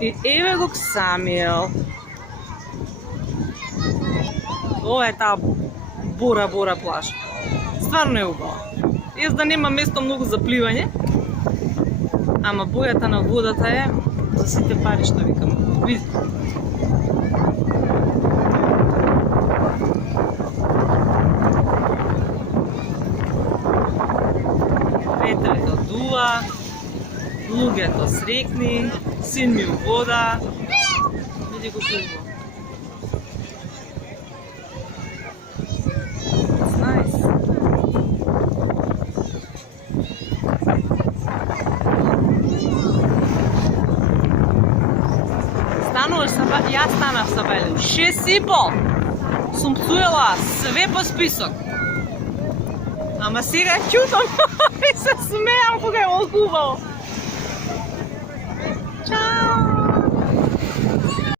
И еве го Ксамил. Ова е таа Бора плажа. Стварно е убава. Јас да нема место многу за пливање, ама бојата на водата е за сите пари што викам. Види. Ветрето дува, луѓето срекни, син ми у вода. Види го хубаво. It's nice. Стануваш са, јас станав са Белем. 6,5. Сум пцуела све по список. Ама сега ќутам и се смеам кога е олгувало.